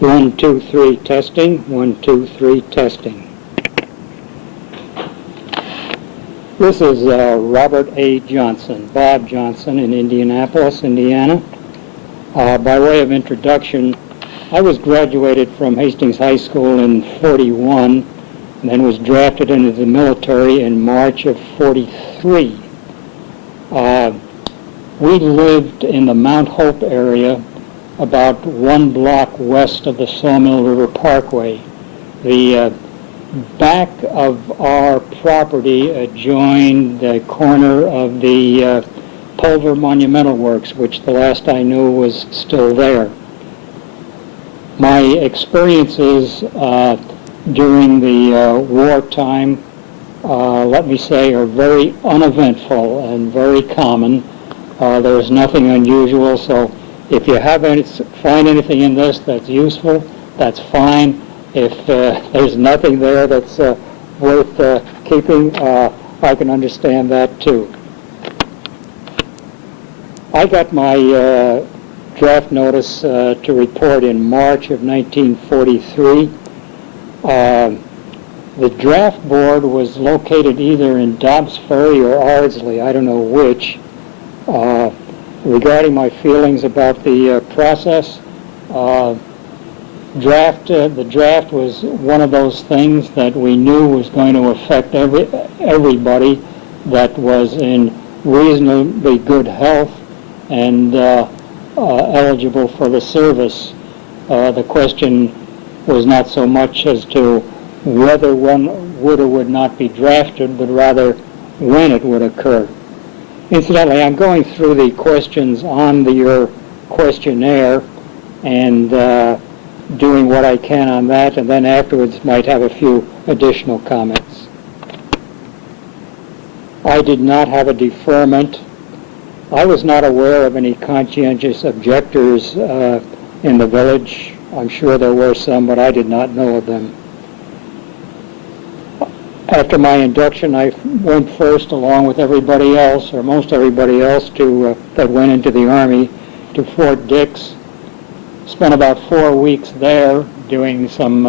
1, 2, 3, testing. 1, 2, 3, testing. This is Robert A. Johnson, Bob Johnson in Indianapolis, Indiana. By way of introduction, I was graduated from Hastings High School in 41 and then was drafted into the military in March of 43. We lived in the Mount Hope area about 1 block west of the Sawmill River Parkway. The back of our property adjoined the corner of the Pulver Monumental Works, which the last I knew was still there. My experiences during the wartime, let me say, are very uneventful and very common. There's nothing unusual, so if you find anything in this that's useful, that's fine. If there's nothing there that's worth keeping, I can understand that too. I got my draft notice to report in March of 1943. The draft board was located either in Dobbs Ferry or Ardsley, I don't know which. Regarding my feelings about the process, the draft was one of those things that we knew was going to affect everybody that was in reasonably good health and eligible for the service. The question was not so much as to whether one would or would not be drafted, but rather when it would occur. Incidentally, I'm going through the questions on your questionnaire and doing what I can on that, and then afterwards might have a few additional comments. I did not have a deferment. I was not aware of any conscientious objectors in the village. I'm sure there were some, but I did not know of them. After my induction, I went first, along with everybody else, or most everybody else, that went into the Army, to Fort Dix. Spent about 4 weeks there doing some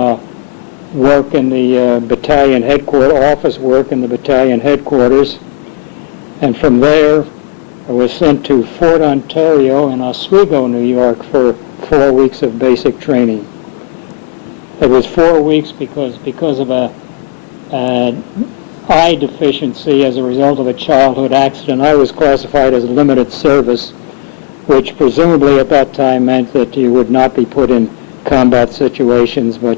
work in the battalion headquarters, office work in the battalion headquarters. And from there, I was sent to Fort Ontario in Oswego, New York, for 4 weeks of basic training. It was 4 weeks because of an eye deficiency as a result of a childhood accident. I was classified as limited service, which presumably at that time meant that you would not be put in combat situations, but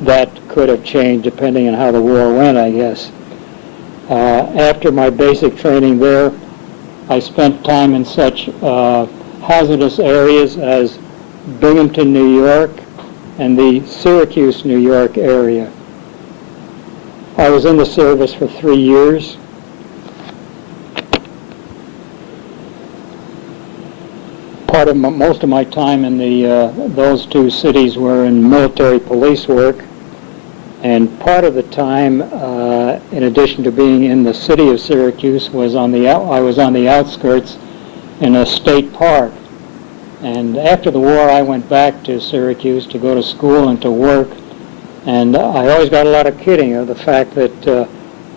that could have changed depending on how the war went, I guess. After my basic training there, I spent time in such hazardous areas as Binghamton, New York, and the Syracuse, New York area. I was in the service for 3 years. Most of my time in those 2 cities were in military police work, and part of the time, in addition to being in the city of Syracuse, I was on the outskirts in a state park. And after the war, I went back to Syracuse to go to school and to work, and I always got a lot of kidding of the fact that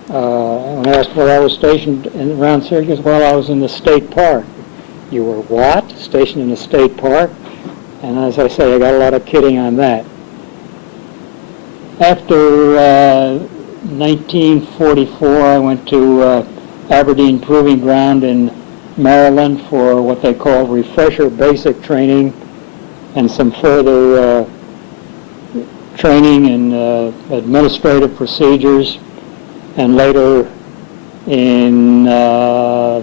when asked where I was stationed around Syracuse, well, I was in the state park. You were what? Stationed in a state park? And as I say, I got a lot of kidding on that. After 1944, I went to Aberdeen Proving Ground in Maryland for what they call refresher basic training and some further training in administrative procedures. And later in the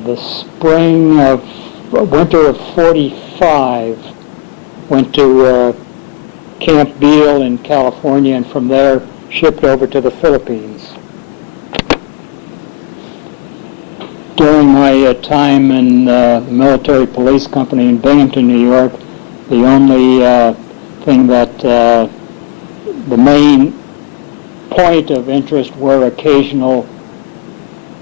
winter of 45, went to Camp Beale in California, and from there shipped over to the Philippines. During my time in the military police company in Binghamton, New York, the only thing that the main point of interest were occasional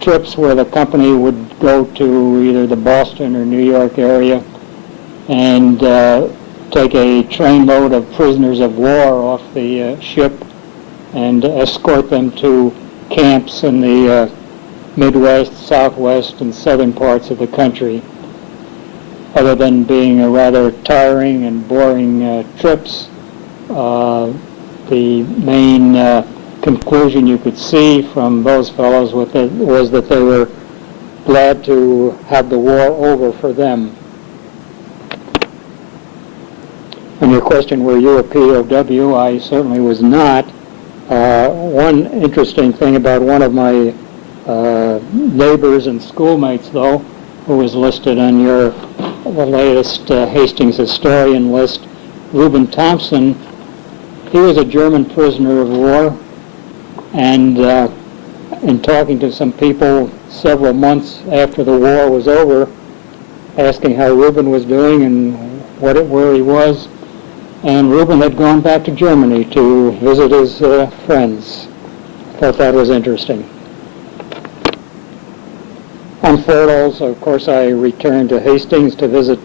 trips where the company would go to either the Boston or New York area and take a trainload of prisoners of war off the ship and escort them to camps in the Midwest, Southwest, and southern parts of the country. Other than being a rather tiring and boring trips, the main conclusion you could see from those fellows was that they were glad to have the war over for them. And your question, were you a POW? I certainly was not. One interesting thing about one of my neighbors and schoolmates, though, who was listed on the latest Hastings historian list, Reuben Thompson, he was a German prisoner of war, and in talking to some people several months after the war was over, asking how Reuben was doing and where he was, and Reuben had gone back to Germany to visit his friends. I thought that was interesting. On furloughs, of course, I returned to Hastings to visit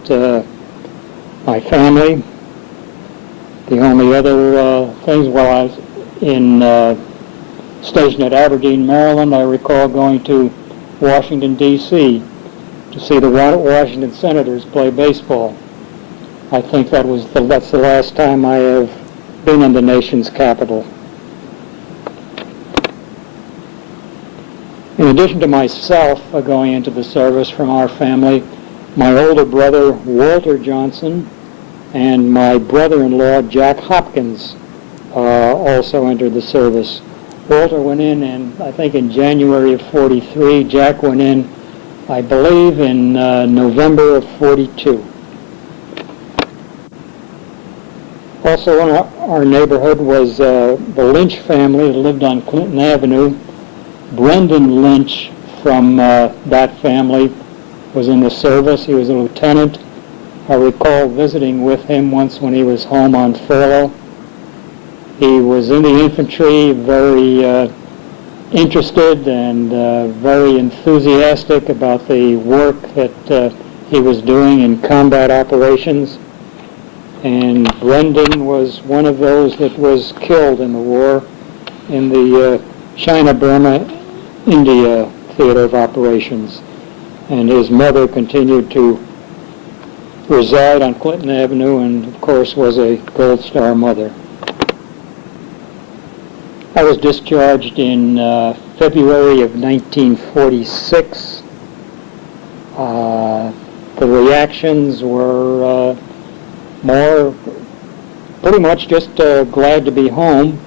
my family. The only other things, while I was stationed at Aberdeen, Maryland, I recall going to Washington, D.C. to see the Washington Senators play baseball. I think that's the last time I have been in the nation's capital. In addition to myself going into the service from our family, my older brother, Walter Johnson, and my brother-in-law, Jack Hopkins, also entered the service. Walter went in, I think in January of 43. Jack went in, I believe, in November of 42. Also in our neighborhood was the Lynch family that lived on Clinton Avenue. Brendan Lynch from that family was in the service. He was a lieutenant. I recall visiting with him once when he was home on furlough. He was in the infantry, very interested and very enthusiastic about the work that he was doing in combat operations. And Brendan was one of those that was killed in the war in the China-Burma India theater of operations. And his mother continued to reside on Clinton Avenue and, of course, was a Gold Star mother. I was discharged in February of 1946. The reactions were pretty much just glad to be home.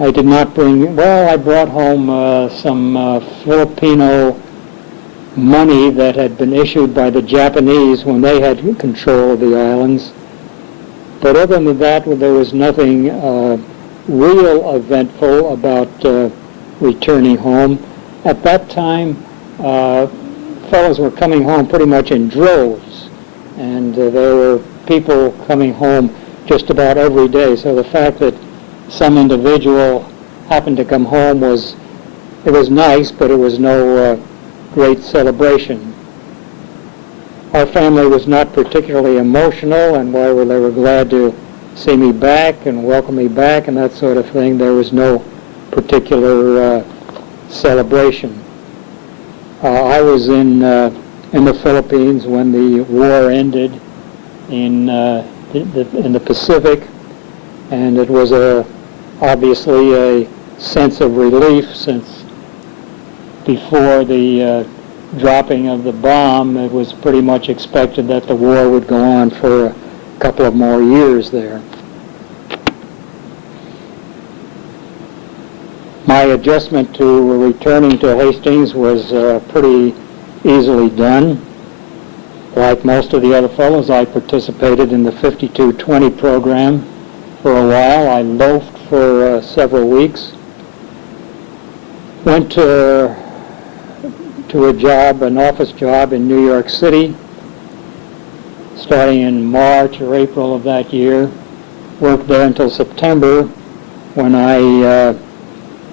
I did not I brought home some Filipino money that had been issued by the Japanese when they had control of the islands. But other than that, there was nothing real eventful about returning home. At that time, fellows were coming home pretty much in droves, and there were people coming home just about every day. So the fact that some individual happened to come home was nice, but it was no great celebration. Our family was not particularly emotional, and while they were glad to see me back and welcome me back and that sort of thing, there was no particular celebration. I was in the Philippines when the war ended in the Pacific, and it was obviously a sense of relief, since before the dropping of the bomb, it was pretty much expected that the war would go on for a couple of more years there. My adjustment to returning to Hastings was pretty easily done. Like most of the other fellows, I participated in the 52-20 program for a while. I loafed for several weeks. Went to an office job in New York City, starting in March or April of that year. Worked there until September, when I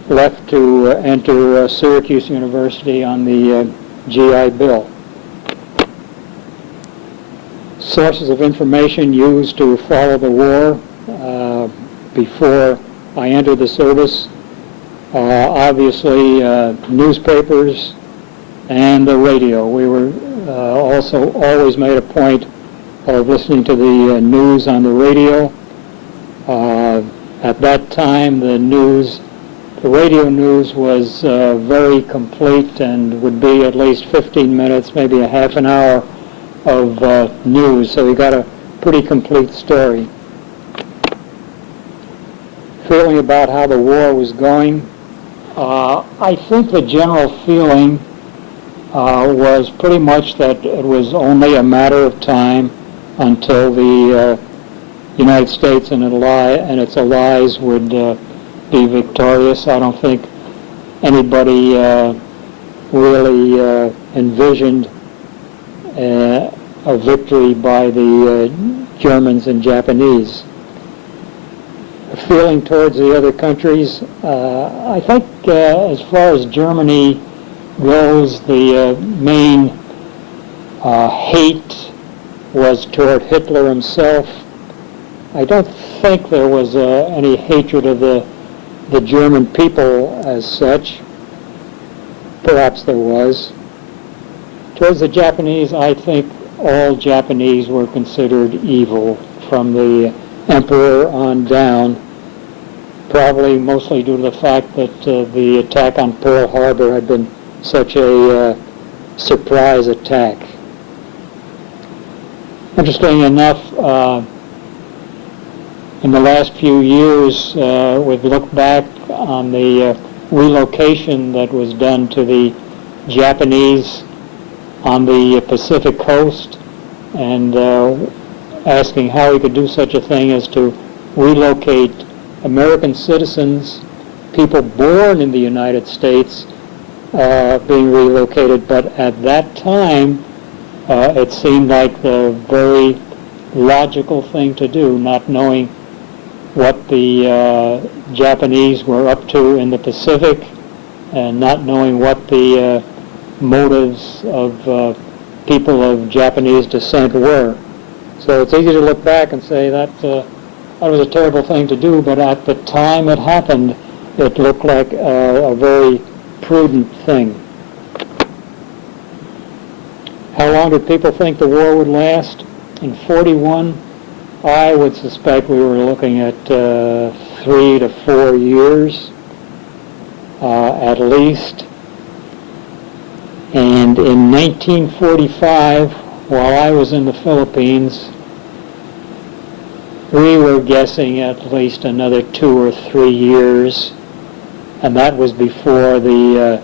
left to enter Syracuse University on the GI Bill. sources of information used to follow the war before I entered the service. Obviously, newspapers and the radio. We were also always made a point of listening to the news on the radio. At that time, the radio news was very complete and would be at least 15 minutes, maybe a half an hour of news, so we got a pretty complete story. Feeling about how the war was going, I think the general feeling was pretty much that it was only a matter of time until the United States and its allies would be victorious. I don't think anybody really envisioned a victory by the Germans and Japanese. Feeling towards the other countries, I think as far as Germany goes, the main hate was toward Hitler himself. I don't think there was any hatred of the German people as such. Perhaps there was. Towards the Japanese, I think all Japanese were considered evil from the emperor on down, probably mostly due to the fact that the attack on Pearl Harbor had been such a surprise attack. Interesting enough, in the last few years, we've looked back on the relocation that was done to the Japanese on the Pacific coast, and asking how we could do such a thing as to relocate American citizens, people born in the United States, being relocated. But at that time, it seemed like the very logical thing to do, not knowing what the Japanese were up to in the Pacific, and not knowing what the motives of people of Japanese descent were. So it's easy to look back and say that was a terrible thing to do, but at the time it happened, it looked like a very prudent thing. How long did people think the war would last? In 41, I would suspect we were looking at 3 to 4 years at least. And in 1945, while I was in the Philippines, we were guessing at least another 2 or 3 years, and that was before the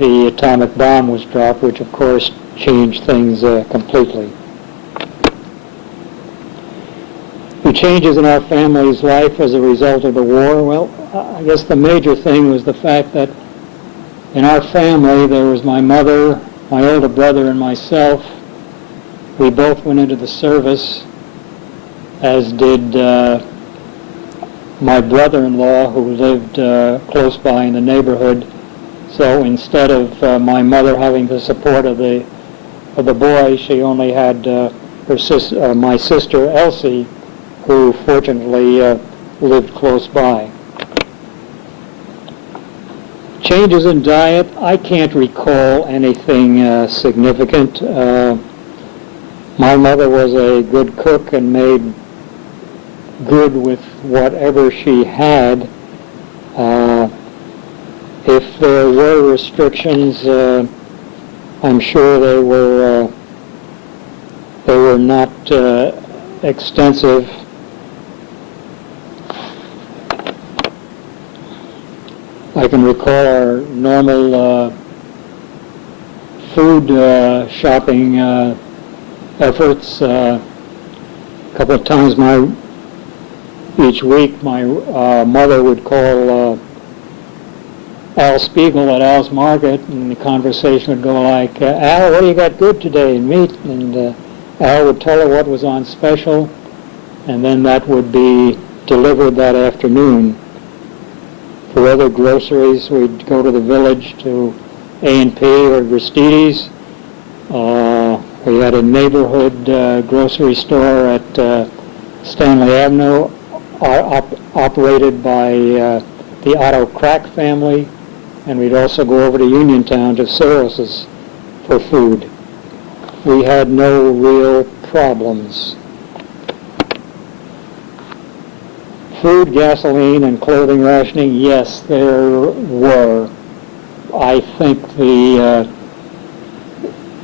atomic bomb was dropped, which of course changed things completely. The changes in our family's life as a result of the war, well, I guess the major thing was the fact that in our family there was my mother, my older brother, and myself. We both went into the service, as did my brother-in-law, who lived close by in the neighborhood. So instead of my mother having the support of the boy, she only had my sister Elsie, who fortunately lived close by. Changes in diet, I can't recall anything significant. My mother was a good cook and made good with whatever she had. If there were restrictions, I'm sure they were not extensive. I can recall our normal food shopping efforts. A couple of times each week my mother would call Al Spiegel at Al's Market, and the conversation would go like, Al, what do you got good today in meat? And Al would tell her what was on special, and then that would be delivered that afternoon. For other groceries, we'd go to the village to A&P or Gristedes, We had a neighborhood grocery store at Stanley Avenue, operated by the Otto Crack family, and we'd also go over to Uniontown to Saros's for food. We had no real problems. Food, gasoline, and clothing rationing, yes, there were. I think the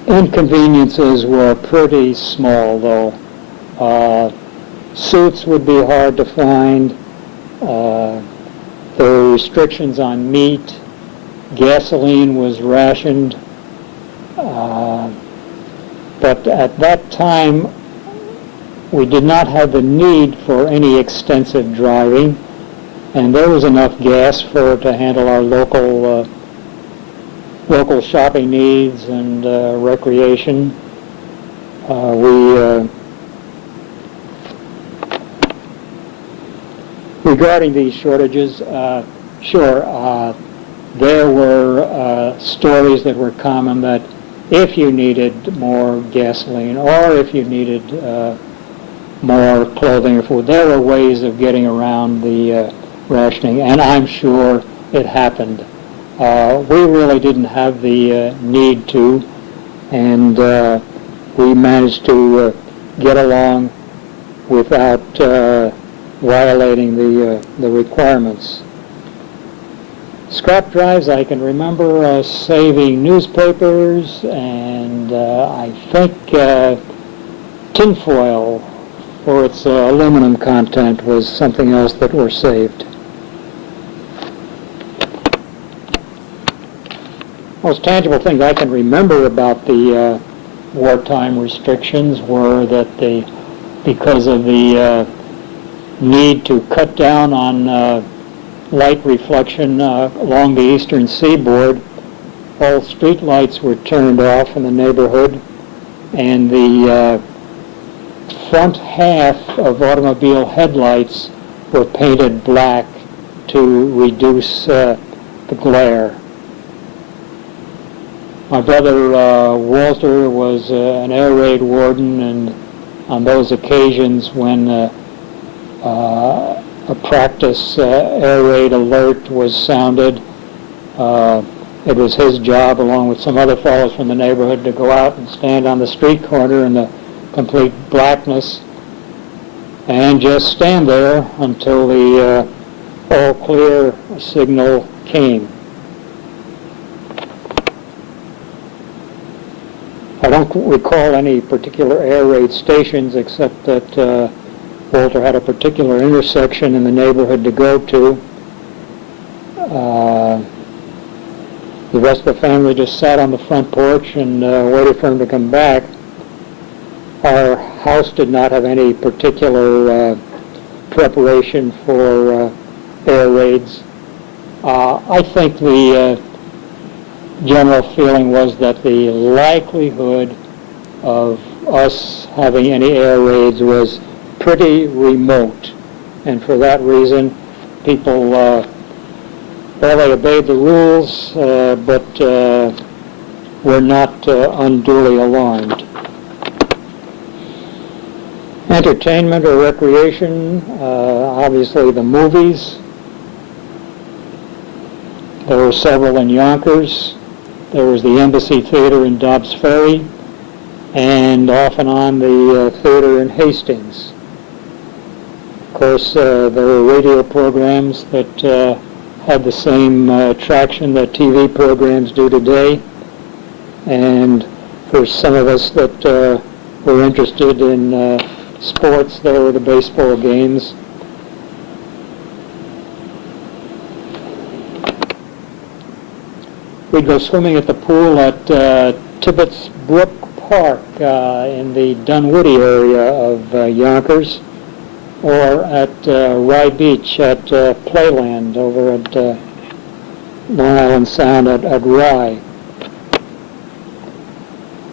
inconveniences were pretty small, though. Suits would be hard to find. There were restrictions on meat. Gasoline was rationed. But at that time, we did not have the need for any extensive driving, and there was enough gas to handle our local shopping needs and recreation. Regarding these shortages, sure, there were stories that were common that if you needed more gasoline or if you needed more clothing or food, there were ways of getting around the rationing, and I'm sure it happened. We really didn't have the need to, and we managed to get along without violating the requirements. Scrap drives, I can remember saving newspapers, and I think tinfoil for its aluminum content was something else that were saved. Most tangible things I can remember about the wartime restrictions were that because of the need to cut down on light reflection along the eastern seaboard, all street lights were turned off in the neighborhood, and the front half of automobile headlights were painted black to reduce the glare. My brother Walter was an air raid warden, and on those occasions when a practice air raid alert was sounded, it was his job, along with some other fellows from the neighborhood, to go out and stand on the street corner in the complete blackness and just stand there until the all clear signal came. I don't recall any particular air raid stations, except that Walter had a particular intersection in the neighborhood to go to. The rest of the family just sat on the front porch and waited for him to come back. Our house did not have any particular preparation for air raids. I think the general feeling was that the likelihood of us having any air raids was pretty remote, and for that reason people they obeyed the rules, but were not unduly alarmed. Entertainment or recreation, obviously the movies. There were several in Yonkers. There was the Embassy Theater in Dobbs Ferry, and off and on the theater in Hastings. Of course, there were radio programs that had the same traction that TV programs do today, and for some of us that were interested in sports, there were the baseball games. We'd go swimming at the pool at Tibbetts Brook Park in the Dunwoody area of Yonkers, or at Rye Beach at Playland over at Long Island Sound at Rye.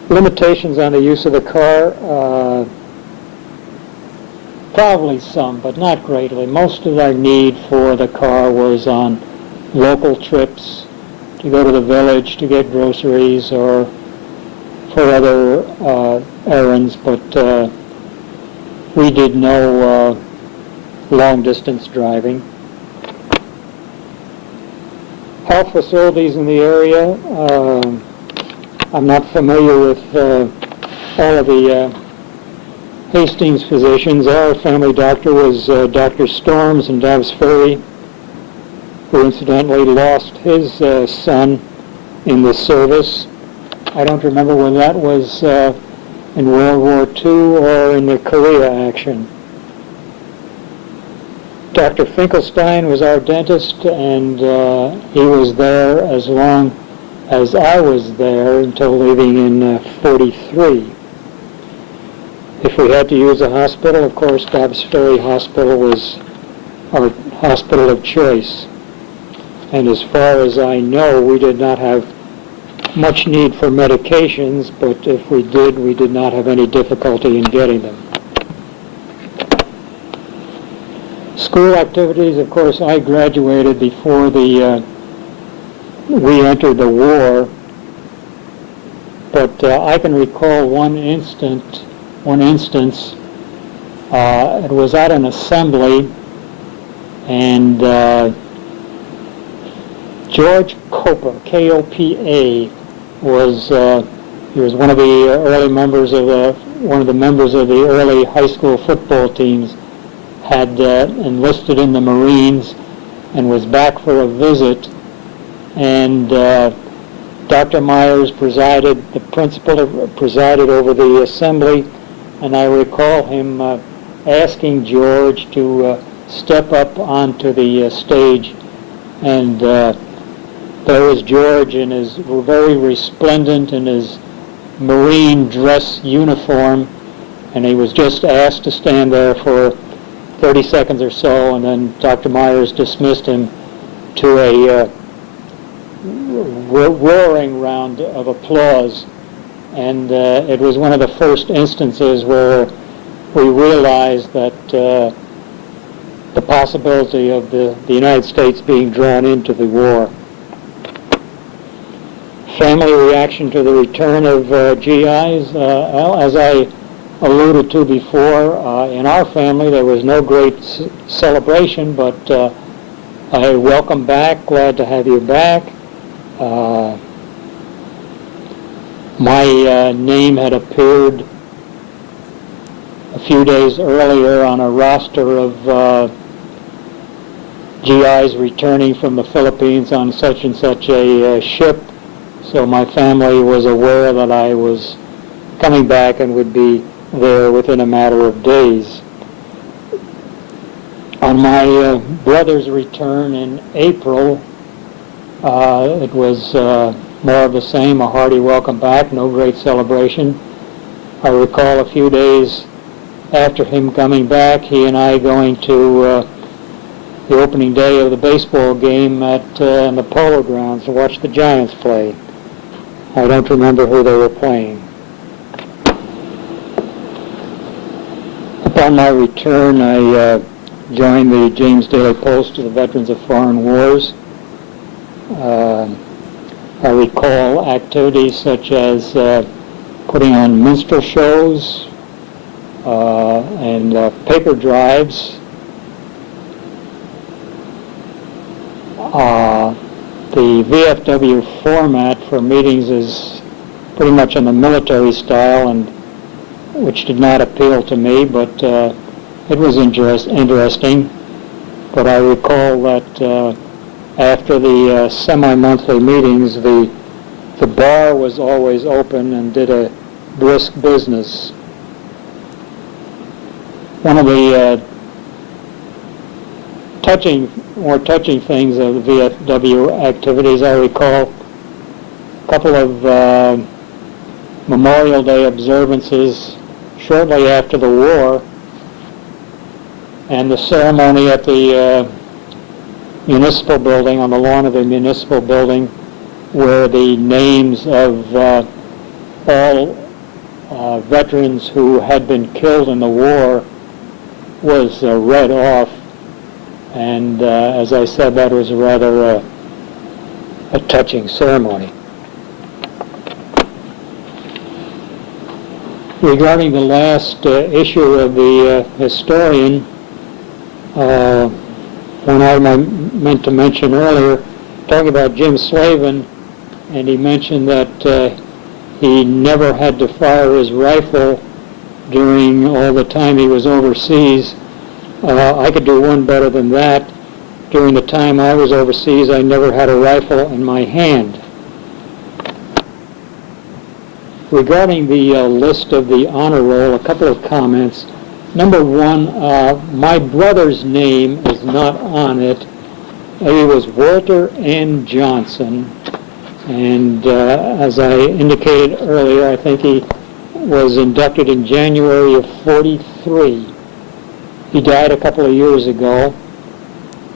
Limitations on the use of the car, probably some, but not greatly. Most of our need for the car was on local trips, to go to the village to get groceries, or for other errands, but we did no long-distance driving. Health facilities in the area, I'm not familiar with all of the Hastings physicians. Our family doctor was Dr. Storms in Dobbs Ferry, who incidentally lost his son in the service. I don't remember whether that was in World War II or in the Korea action. Dr. Finkelstein was our dentist, and he was there as long as I was there until leaving in 43. If we had to use a hospital, of course, Dobbs Ferry Hospital was our hospital of choice. And as far as I know, we did not have much need for medications, but if we did not have any difficulty in getting them. School activities, of course, I graduated before we entered the war, but I can recall one instance. It was at an assembly, and George Copa, K-O-P-A, he was one of the early members of the early high school football teams, had enlisted in the Marines and was back for a visit, and Dr. Myers the principal presided over the assembly, and I recall him asking George to step up onto the stage, and there was George in his very resplendent in his Marine dress uniform, and he was just asked to stand there for 30 seconds or so, and then Dr. Myers dismissed him to a roaring round of applause. And it was one of the first instances where we realized that the possibility of the United States being drawn into the war. Family reaction to the return of GIs, as I alluded to before, in our family there was no great celebration, but I welcome back, glad to have you back. My name had appeared a few days earlier on a roster of GIs returning from the Philippines on such and such a ship, so my family was aware that I was coming back and would be there within a matter of days. On my brother's return in April, it was more of the same, a hearty welcome back, no great celebration. I recall a few days after him coming back, he and I going to the opening day of the baseball game in the Polo Grounds to watch the Giants play. I don't remember who they were playing. Upon my return, I joined the James Daily Post of the Veterans of Foreign Wars. I recall activities such as putting on minstrel shows and paper drives. The VFW format for meetings is pretty much in the military style, and which did not appeal to me, but it was interesting. But I recall that after the semi-monthly meetings, the bar was always open and did a brisk business. One of the more touching things of the VFW activities, I recall a couple of Memorial Day observances shortly after the war, and the ceremony at the municipal building, on the lawn of the municipal building, where the names of all veterans who had been killed in the war was read off. And as I said, that was rather a touching ceremony. Regarding the last issue of the Historian, one item I meant to mention earlier, talking about Jim Slavin, and he mentioned that he never had to fire his rifle during all the time he was overseas. I could do one better than that. During the time I was overseas, I never had a rifle in my hand. Regarding the list of the honor roll, a couple of comments. Number one, my brother's name is not on it. He was Walter N. Johnson, and as I indicated earlier, I think he was inducted in January of '43. He died a couple of years ago.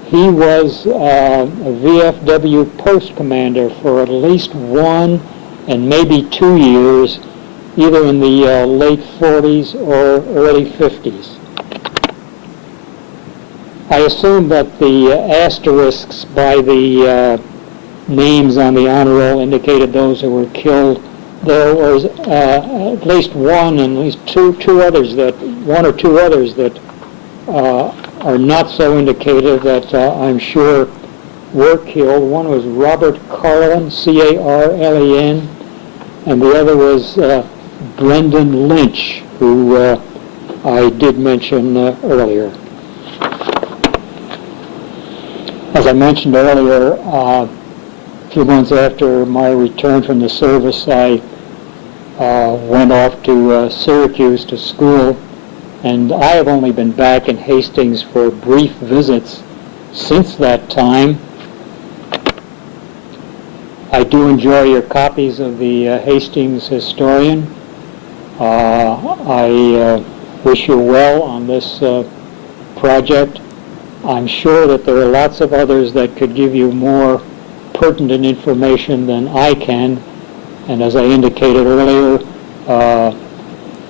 He was a VFW post commander for at least 1 and maybe 2 years, either in the late 40s or early 50s. I assume that the asterisks by the names on the honor roll indicated those who were killed. There was at least one and at least one or two others that are not so indicative that I'm sure were killed. One was Robert Carlin, C-A-R-L-E-N, and the other was Brendan Lynch, who I did mention earlier. As I mentioned earlier, a few months after my return from the service, I went off to Syracuse to school, and I have only been back in Hastings for brief visits since that time. I do enjoy your copies of the Hastings Historian. I wish you well on this project. I'm sure that there are lots of others that could give you more pertinent information than I can, and as I indicated earlier,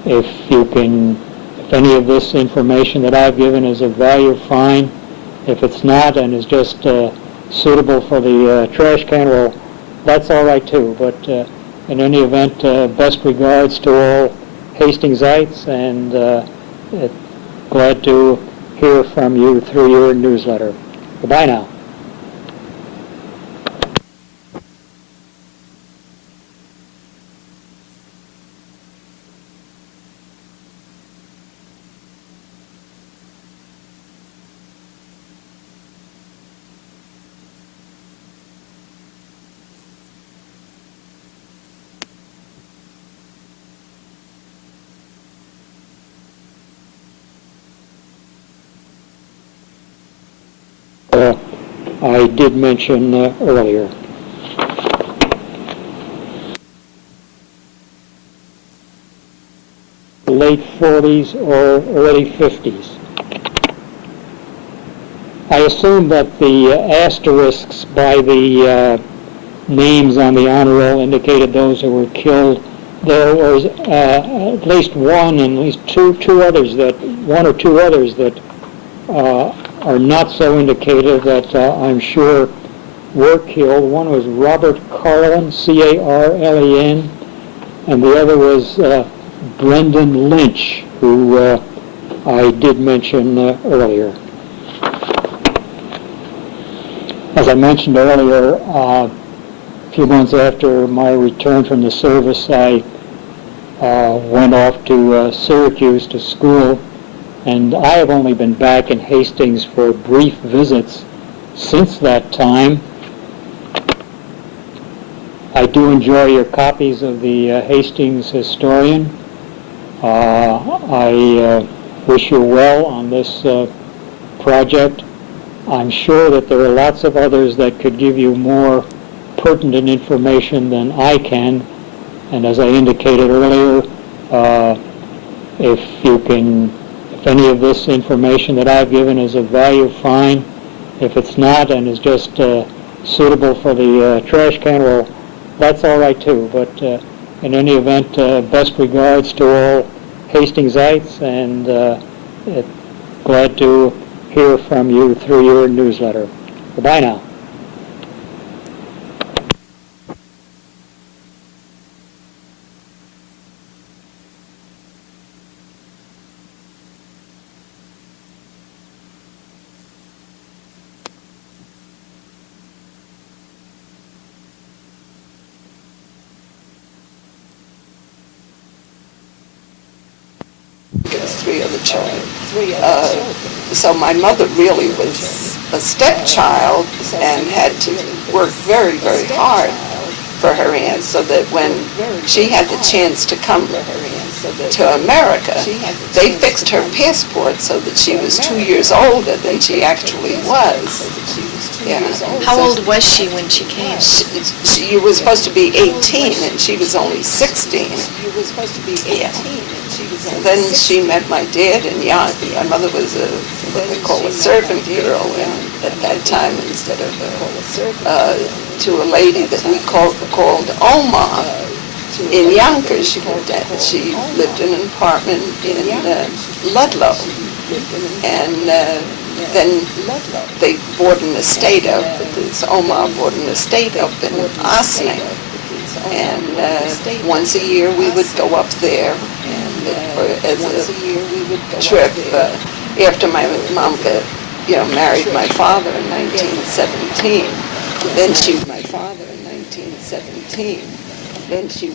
if any of this information that I've given is of value, fine. If it's not and is just suitable for the trash can, well, that's all right too. But in any event, best regards to all Hastingsites, and glad to hear from you through your newsletter. Goodbye now. I did mention earlier. Late 40s or early 50s. I assume that the asterisks by the names on the honor roll indicated those who were killed. There was at least one and at least one or two others that are not so indicative that I'm sure were killed. One was Robert Carlin, C-A-R-L-E-N, and the other was Brendan Lynch, who I did mention earlier. As I mentioned earlier, a few months after my return from the service, I went off to Syracuse to school, and I have only been back in Hastings for brief visits since that time. I do enjoy your copies of the Hastings Historian. I wish you well on this project. I'm sure that there are lots of others that could give you more pertinent information than I can, and as I indicated earlier, if any of this information that I've given is of value, fine. If it's not and is just suitable for the trash can, well, that's all right too. But in any event, best regards to all Hastingsites, and glad to hear from you through your newsletter. Goodbye now. three other children. So my mother really was a stepchild and had to work very, very hard for her aunt, so that when she had the chance to come to America, they fixed her passport so that she was 2 years older than she actually was. Yeah. How old was she when she came? She was supposed to be 18, and she was only 16. Yeah. Then she met my dad, and my mother was what they call a servant girl, and at that time, instead of to a lady that we called Oma in Yonkers. She lived in an apartment in Ludlow, and then they bought an estate up. This Oma bought an estate up in Ossining, and once a year we would go up there, and as a trip after my mom married my father in 1917. Then she